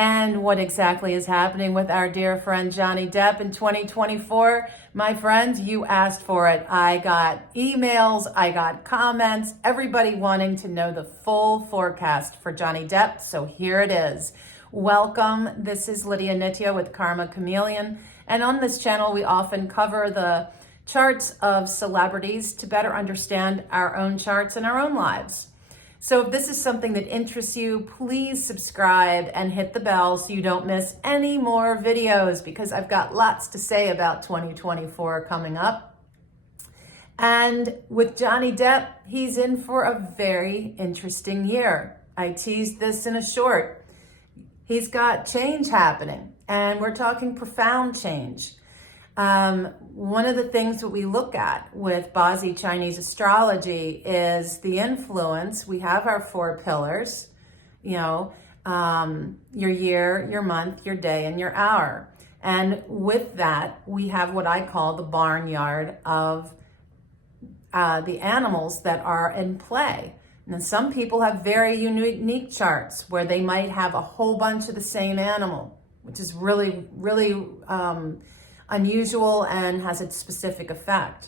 and what exactly is happening with our dear friend Johhny Depp in 2024. My friends, you asked for it. I got emails, I got comments, everybody wanting to know the full forecast for Johhny Depp. So here it is. Welcome. This is Lydia Nitya with Karma Chameleon. And on this channel, we often cover the charts of celebrities to better understand our own charts and our own lives. So if this is something that interests you, please subscribe and hit the bell so you don't miss any more videos, because I've got lots to say about 2024 coming up. And with Johhny Depp, he's in for a very interesting year. I teased this in a short. He's got change happening, and we're talking profound change. One of the things that we look at with Bazi Chinese astrology is the influence. We have our 4 pillars, your year, your month, your day, and your hour. And with that, we have what I call the barnyard of the animals that are in play. And some people have very unique charts where they might have a whole bunch of the same animal, which is really, really unusual and has a specific effect.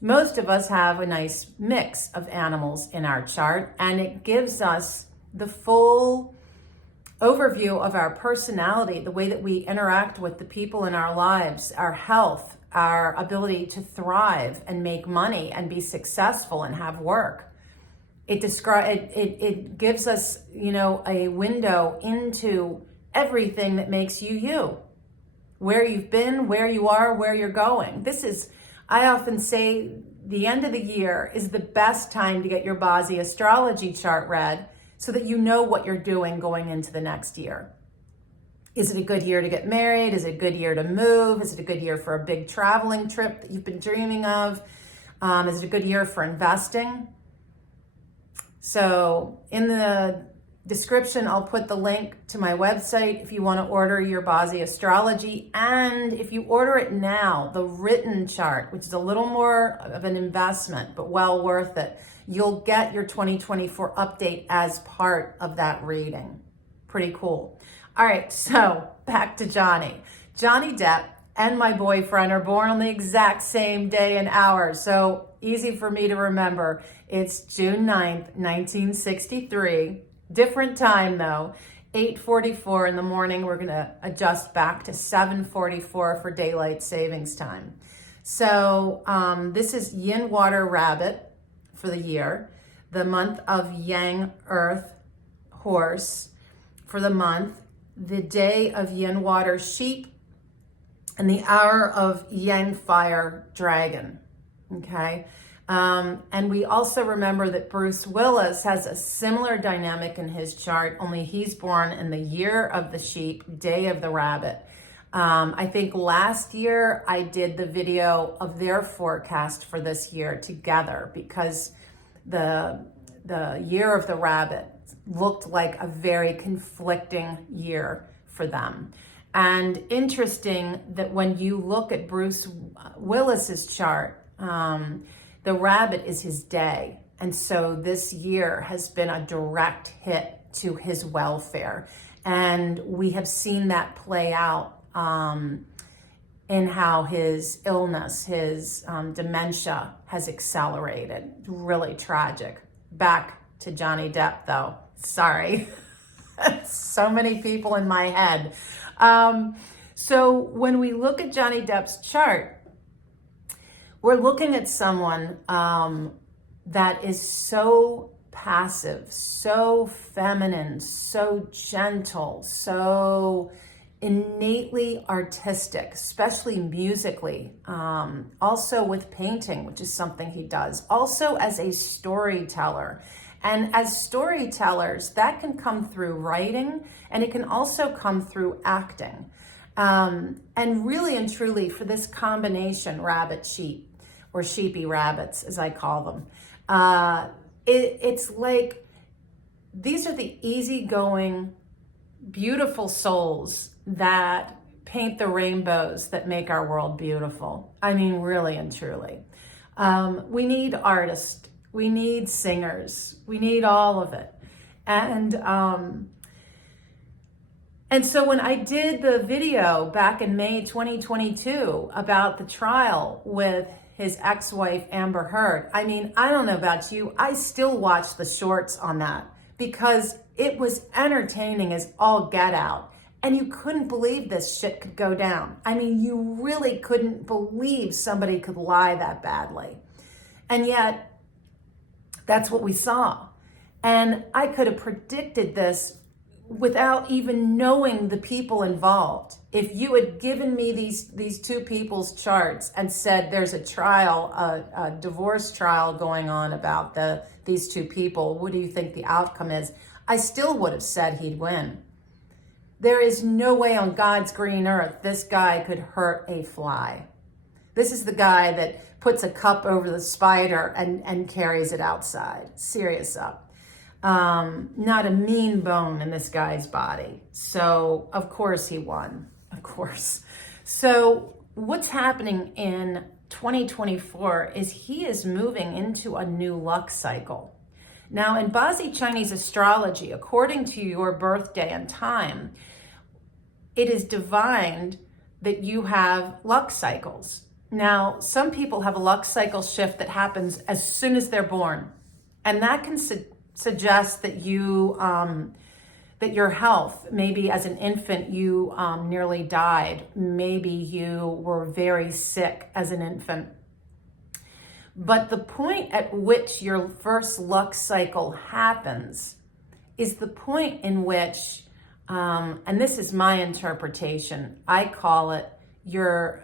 Most of us have a nice mix of animals in our chart, and it gives us the full overview of our personality, the way that we interact with the people in our lives, our health, our ability to thrive and make money and be successful and have work. It gives us, a window into everything that makes you you. Where you've been, where you are, where you're going. I often say the end of the year is the best time to get your Bazi astrology chart read so that you know what you're doing going into the next year. Is it a good year to get married? Is it a good year to move? Is it a good year for a big traveling trip that you've been dreaming of? Is it a good year for investing? So in the description, I'll put the link to my website if you want to order your Bazi astrology. And if you order it now, the written chart, which is a little more of an investment, but well worth it, you'll get your 2024 update as part of that reading. Pretty cool. All right, so back to Johhny. Johhny Depp and my boyfriend are born on the exact same day and hour. So easy for me to remember. It's June 9th, 1963. Different time though, 8:44 in the morning. We're gonna adjust back to 7:44 for daylight savings time. So this is Yin Water Rabbit for the year, the month of Yang Earth Horse for the month, the day of Yin Water Sheep, and the hour of Yang Fire Dragon, okay? And we also remember that Bruce Willis has a similar dynamic in his chart, only he's born in the year of the sheep, day of the rabbit. I think last year I did the video of their forecast for this year together because the year of the rabbit looked like a very conflicting year for them. And interesting that when you look at Bruce Willis's chart, the rabbit is his day. And so this year has been a direct hit to his welfare. And we have seen that play out in how his illness, his dementia has accelerated. Really tragic. Back to Johhny Depp though. Sorry. So many people in my head. So when we look at Johhny Depp's chart, we're looking at someone that is so passive, so feminine, so gentle, so innately artistic, especially musically, also with painting, which is something he does, also as a storyteller. And as storytellers, that can come through writing, and it can also come through acting. And really and truly, for this combination, rabbit sheep, or sheepy rabbits, as I call them, it's like these are the easygoing, beautiful souls that paint the rainbows that make our world beautiful. I mean, really and truly. We need artists, we need singers, we need all of it. And And so when I did the video back in May 2022 about the trial with his ex-wife Amber Heard, I mean, I don't know about you, I still watch the shorts on that because it was entertaining as all get out. And you couldn't believe this shit could go down. I mean, you really couldn't believe somebody could lie that badly. And yet, that's what we saw. And I could have predicted this without even knowing the people involved. If you had given me these two people's charts and said there's a trial, a divorce trial going on about these two people, what do you think the outcome is? I still would have said he'd win. There is no way on God's green earth this guy could hurt a fly. This is the guy that puts a cup over the spider and carries it outside. Serious up. Not a mean bone in this guy's body. So, of course he won. Of course. So, what's happening in 2024 is he is moving into a new Lux cycle. Now, in Bazi Chinese astrology, according to your birthday and time, it is divined that you have Lux cycles. Now, some people have a Lux cycle shift that happens as soon as they're born. And that can suggest that you, that your health, maybe as an infant, you nearly died. Maybe you were very sick as an infant. But the point at which your first Lux cycle happens is the point in which, and this is my interpretation, I call it your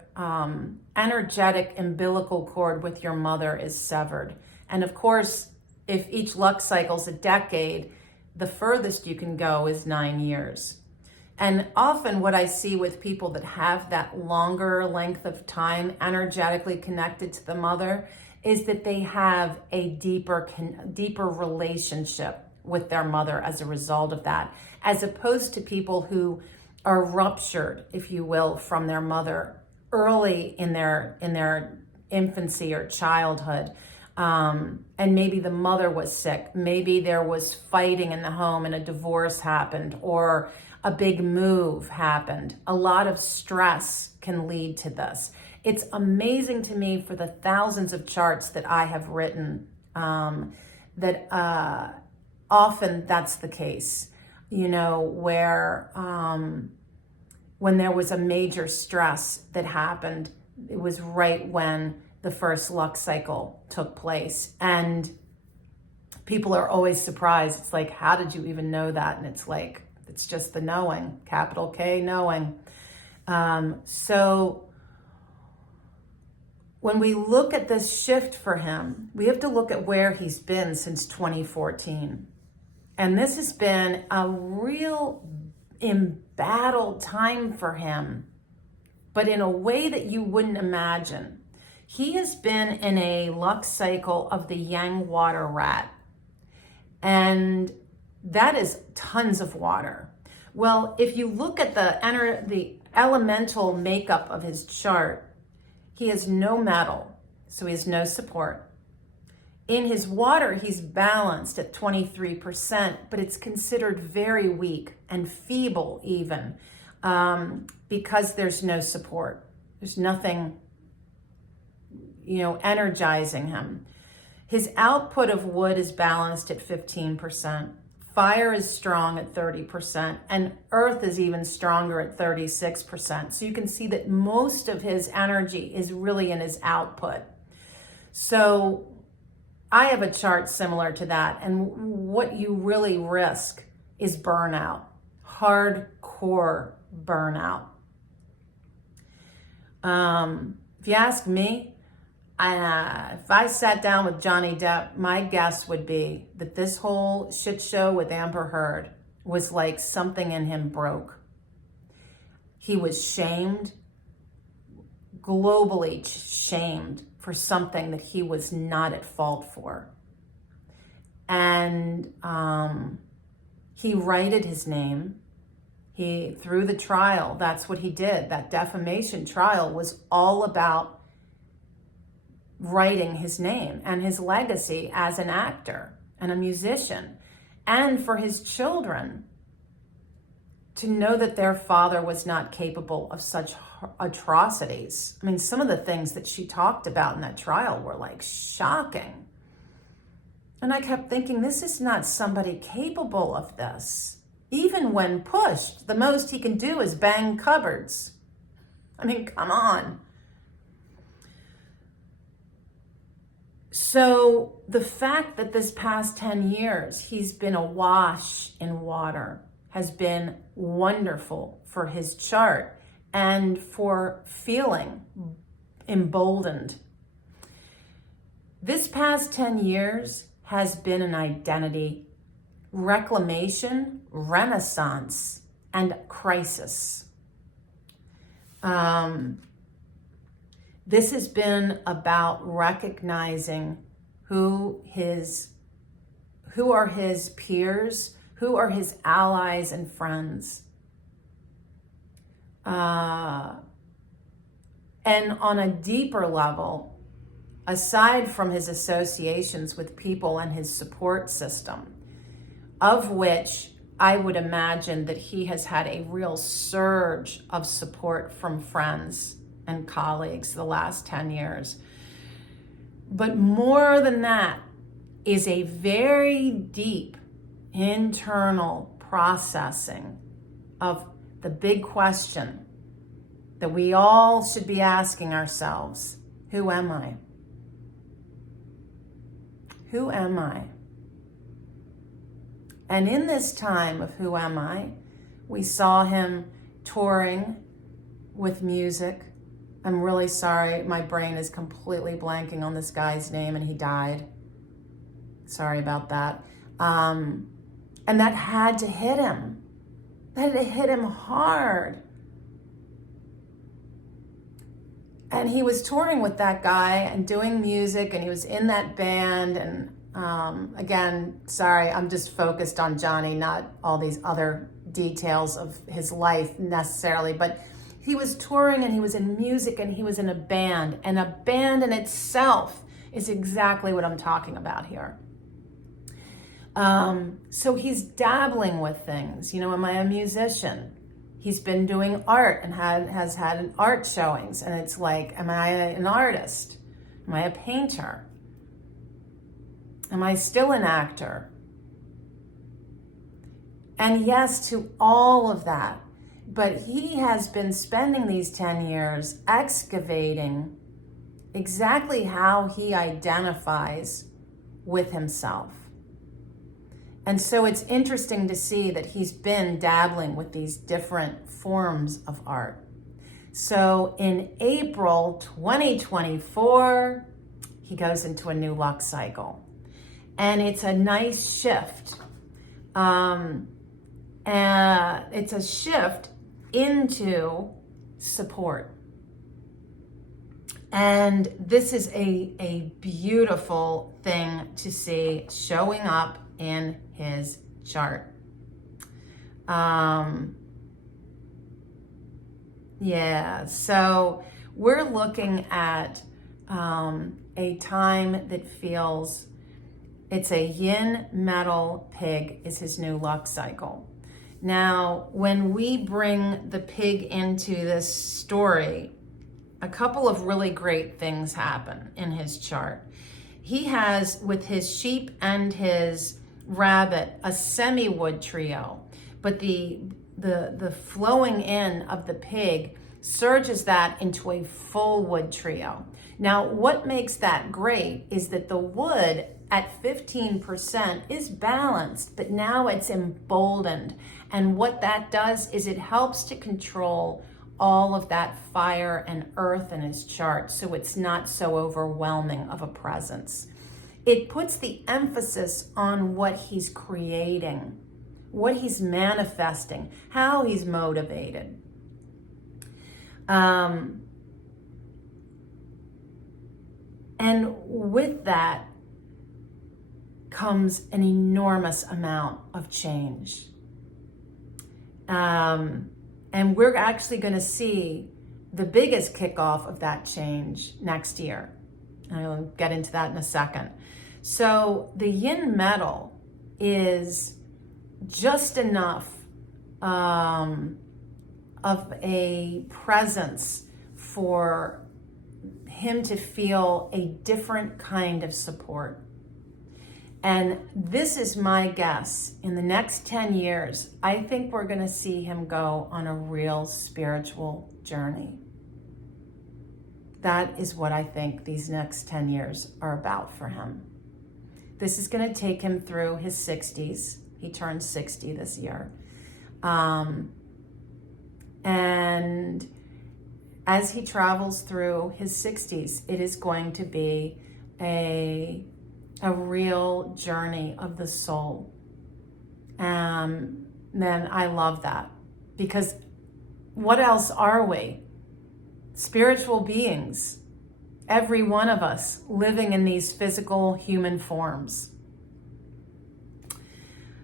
energetic umbilical cord with your mother is severed. And of course, if each Lux cycle's a decade, the furthest you can go is 9 years. And often what I see with people that have that longer length of time energetically connected to the mother is that they have a deeper relationship with their mother as a result of that, as opposed to people who are ruptured, if you will, from their mother early in their infancy or childhood. And maybe the mother was sick. Maybe there was fighting in the home and a divorce happened, or a big move happened. A lot of stress can lead to this. It's amazing to me for the thousands of charts that I have written that often that's the case, you know, where when there was a major stress that happened, it was right when the first Lux cycle took place. And people are always surprised. It's like, how did you even know that? And it's like, it's just the knowing, capital K, knowing. So when we look at this shift for him, we have to look at where he's been since 2014. And this has been a real embattled time for him, but in a way that you wouldn't imagine. He has been in a Lux cycle of the yang water rat. And that is tons of water. Well, if you look at the elemental makeup of his chart, he has no metal, so he has no support. In his water, he's balanced at 23%, but it's considered very weak and feeble even, because there's no support. There's nothing, you know, energizing him. His output of wood is balanced at 15%. Fire is strong at 30%, and earth is even stronger at 36%. So you can see that most of his energy is really in his output. So I have a chart similar to that, and what you really risk is burnout, hardcore burnout. If you ask me, if I sat down with Johhny Depp, my guess would be that this whole shit show with Amber Heard was like something in him broke. He was shamed, globally shamed for something that he was not at fault for. And he righted his name. He, through the trial, that's what he did. That defamation trial was all about writing his name and his legacy as an actor and a musician, and for his children to know that their father was not capable of such atrocities. I mean, some of the things that she talked about in that trial were like shocking. And I kept thinking, this is not somebody capable of this. Even when pushed, the most he can do is bang cupboards. I mean, come on. So the fact that this past 10 years he's been awash in water has been wonderful for his chart and for feeling emboldened. This past 10 years has been an identity reclamation, renaissance, and crisis. This has been about recognizing who are his peers, who are his allies and friends. And on a deeper level, aside from his associations with people and his support system, of which I would imagine that he has had a real surge of support from friends and colleagues the last 10 years. But more than that is a very deep internal processing of the big question that we all should be asking ourselves: who am I? Who am I? And in this time of who am I, we saw him touring with music. I'm really sorry, my brain is completely blanking on this guy's name, and he died. Sorry about that. And that had to hit him. That had to hit him hard. And he was touring with that guy and doing music, and he was in that band. And again, sorry, I'm just focused on Johhny, not all these other details of his life necessarily, but he was touring and he was in music and he was in a band, and a band in itself is exactly what I'm talking about here. So he's dabbling with things. You know, am I a musician? He's been doing art and has had art showings, and it's like, am I an artist? Am I a painter? Am I still an actor? And yes to all of that. But he has been spending these 10 years excavating exactly how he identifies with himself. And so it's interesting to see that he's been dabbling with these different forms of art. So in April 2024, he goes into a new Lux Cycle. And it's a nice shift. And it's a shift into support. And this is a beautiful thing to see showing up in his chart. Yeah, so we're looking at a time that feels, it's a yin metal pig is his new Lux Cycle. Now, when we bring the pig into this story, a couple of really great things happen in his chart. He has, with his sheep and his rabbit, a semi-wood trio, but the flowing in of the pig surges that into a full wood trio. Now, what makes that great is that the wood at 15% is balanced, but now it's emboldened. And what that does is it helps to control all of that fire and earth in his chart, so it's not so overwhelming of a presence. It puts the emphasis on what he's creating, what he's manifesting, how he's motivated. And with that comes an enormous amount of change. And we're actually going to see the biggest kickoff of that change next year. I'll get into that in a second. So the yin metal is just enough of a presence for him to feel a different kind of support. And this is my guess. In the next 10 years, I think we're going to see him go on a real spiritual journey. That is what I think these next 10 years are about for him. This is going to take him through his 60s. He turned 60 this year. And as he travels through his 60s, it is going to be a real journey of the soul. Man, I love that, because what else are we? Spiritual beings, every one of us living in these physical human forms.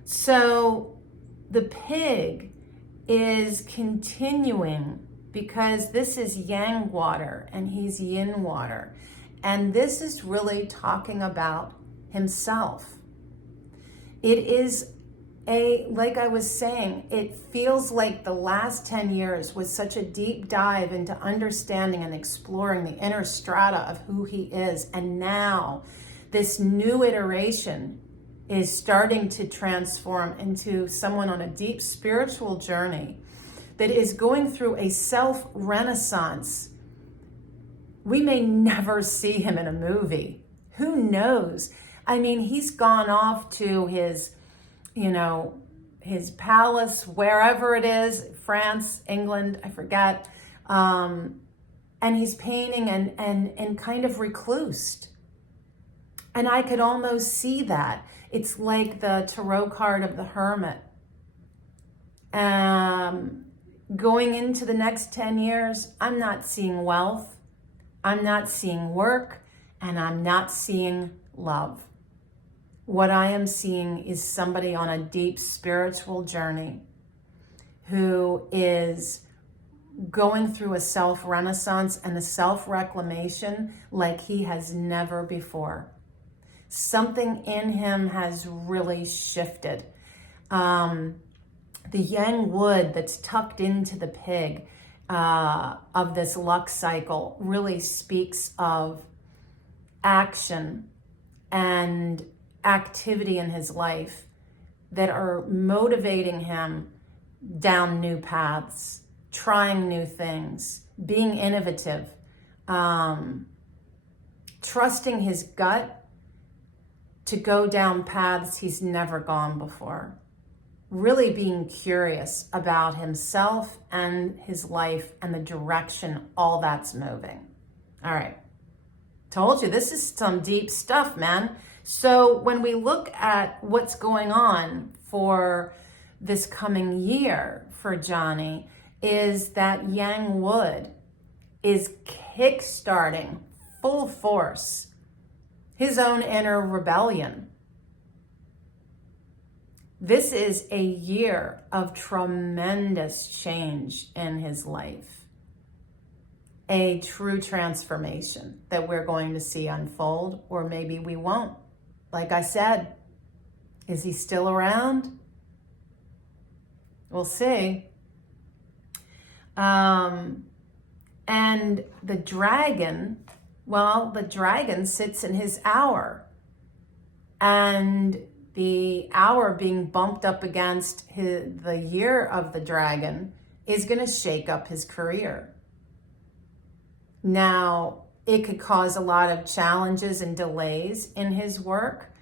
So the pig is continuing, because this is yang water and he's yin water. And this is really talking about himself. It is like I was saying, it feels like the last 10 years was such a deep dive into understanding and exploring the inner strata of who he is. And now this new iteration is starting to transform into someone on a deep spiritual journey that is going through a self-renaissance. We may never see him in a movie. Who knows? I mean, he's gone off to his, his palace, wherever it is, France, England, I forget. And he's painting and kind of reclused. And I could almost see that. It's like the tarot card of the hermit. Going into the next 10 years, I'm not seeing wealth, I'm not seeing work, and I'm not seeing love. What I am seeing is somebody on a deep spiritual journey who is going through a self-renaissance and a self-reclamation like he has never before. Something in him has really shifted. The yang wood that's tucked into the pig of this Lux Cycle really speaks of action and activity in his life that are motivating him down new paths, trying new things, being innovative, trusting his gut to go down paths he's never gone before. Really being curious about himself and his life and the direction all that's moving. All right. Told you, this is some deep stuff, man. So when we look at what's going on for this coming year for Johhny, is that yang wood is kickstarting full force his own inner rebellion. This is a year of tremendous change in his life. A true transformation that we're going to see unfold, or maybe we won't. Like I said, is he still around? We'll see. And the dragon, well, the dragon sits in his hour. And the hour being bumped up against the year of the dragon is going to shake up his career. Now, it could cause a lot of challenges and delays in his work.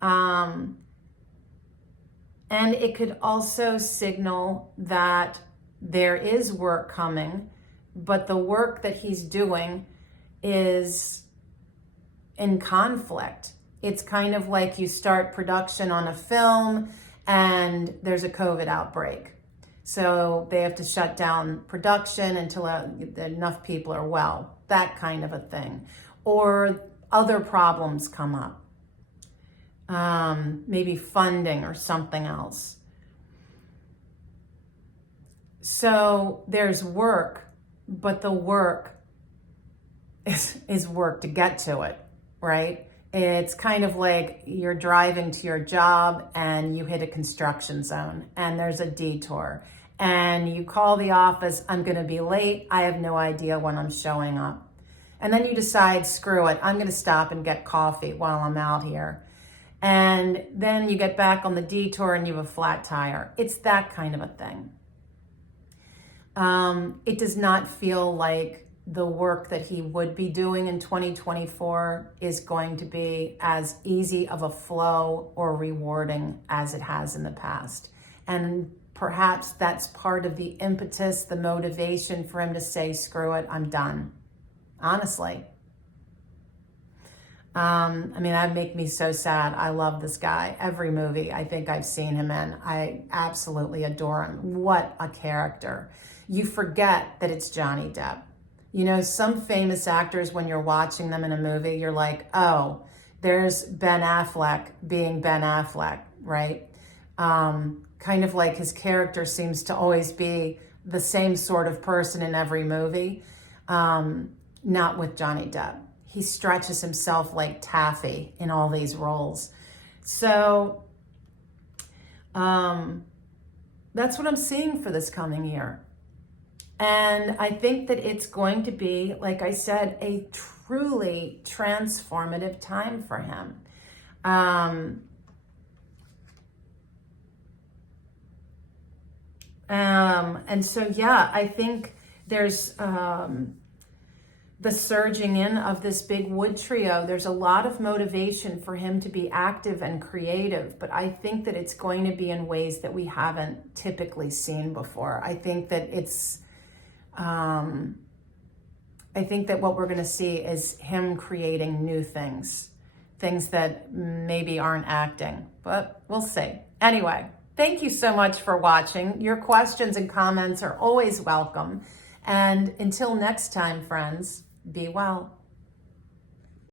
And it could also signal that there is work coming, but the work that he's doing is in conflict. It's kind of like you start production on a film and there's a COVID outbreak. So they have to shut down production until enough people are well, that kind of a thing. Or other problems come up. Maybe funding or something else. So there's work, but the work is work to get to it, right? It's kind of like you're driving to your job and you hit a construction zone and there's a detour and you call the office, I'm going to be late. I have no idea when I'm showing up. And then you decide, screw it, I'm going to stop and get coffee while I'm out here. And then you get back on the detour and you have a flat tire. It's that kind of a thing. It does not feel like the work that he would be doing in 2024 is going to be as easy of a flow or rewarding as it has in the past. And perhaps that's part of the impetus, the motivation for him to say, screw it, I'm done. Honestly. I mean, that'd make me so sad. I love this guy. Every movie I think I've seen him in, I absolutely adore him. What a character. You forget that it's Johhny Depp. You know, some famous actors, when you're watching them in a movie, you're like, oh, there's Ben Affleck being Ben Affleck, right? Kind of like his character seems to always be the same sort of person in every movie. Not with Johhny Depp. He stretches himself like taffy in all these roles. So that's what I'm seeing for this coming year. And I think that it's going to be, like I said, a truly transformative time for him. And so, yeah, I think there's the surging in of this big wood trio. There's a lot of motivation for him to be active and creative, but I think that it's going to be in ways that we haven't typically seen before. I think that I think that what we're going to see is him creating new things that maybe aren't acting, but we'll see. Anyway, thank you so much for watching. Your questions and comments are always welcome. And until next time, friends, be well.